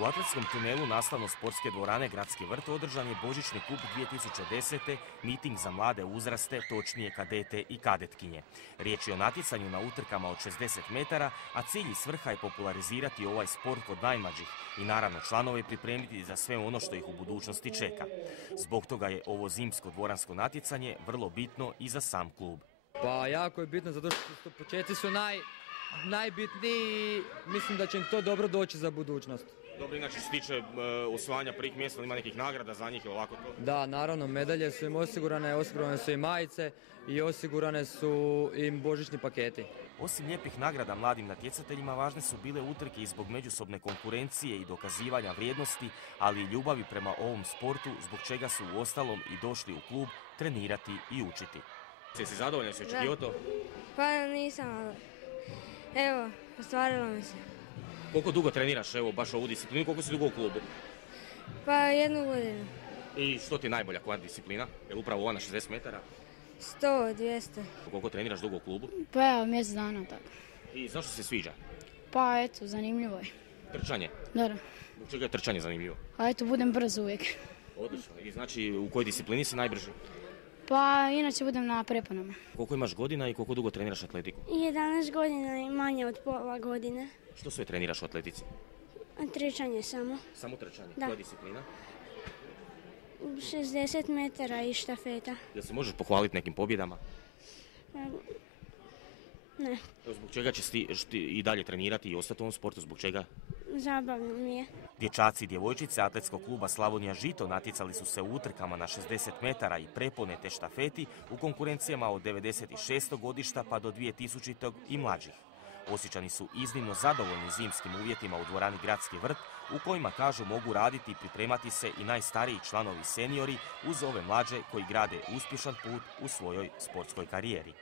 U atletskom tunelu nastavno sportske dvorane Gradski vrt održan je Božićni kup 2010. miting za mlade uzraste, točnije kadete i kadetkinje. Riječ je o natjecanju na utrkama od 60 metara, a cilj i svrha je popularizirati ovaj sport kod najmlađih i naravno članove pripremiti za sve ono što ih u budućnosti čeka. Zbog toga je ovo zimsko dvoransko natjecanje vrlo bitno i za sam klub. Pa jako je bitno zato što početci su najbitniji i mislim da će im to dobro doći za budućnost. Dobro, inače što se tiče osvajanja prvih mjesta, ima nekih nagrada za njih, ovako to? Da, naravno, medalje su im osigurane su i majice i osigurane su im božićni paketi. Osim lijepih nagrada mladim natjecateljima, važne su bile utrke i zbog međusobne konkurencije i dokazivanja vrijednosti, ali i ljubavi prema ovom sportu, zbog čega su uostalom i došli u klub trenirati i učiti. Jesi zadovoljan, si očekivao to? Pa nisam, ali evo, ostvarilo mi se. Koliko dugo treniraš baš ovu disciplinu, koliko si dugo u klubu? Pa 1 godinu. I što ti je najbolja koja disciplina? Je li upravo ova na 60 metara? 100, 200. Koliko treniraš dugo u klubu? Pa evo, mjesec dana tako. I zašto se sviđa? Pa eto, zanimljivo je. Trčanje? Da. Zbog čega je trčanje zanimljivo? A eto, budem brzo uvijek. Odlično. I znači u kojoj disciplini si najbrži? Pa inače budem na preponama. Koliko imaš godina i koliko dugo treniraš atletiku? 11 godina i manje od pola godine. Što sve treniraš u atletici? Trčanje samo. Samo trčanje? Da. Koja disciplina? 60 metara i štafeta. Jel se možeš pohvaliti nekim pobjedama? Ne, Zbog čega ćeš ti i dalje trenirati i ostati u ovom sportu? Zbog čega? zabavno mi je. Dječaci i djevojčice atletskog kluba Slavonija Žito natjecali su se u utrkama na 60 metara i prepone te štafeti u konkurencijama od 96. godišta pa do 2000. i mlađih. Osječani su iznimno zadovoljni zimskim uvjetima u dvorani Gradski vrt, u kojima kažu mogu raditi i pripremati se i najstariji članovi seniori uz ove mlađe koji grade uspješan put u svojoj sportskoj karijeri.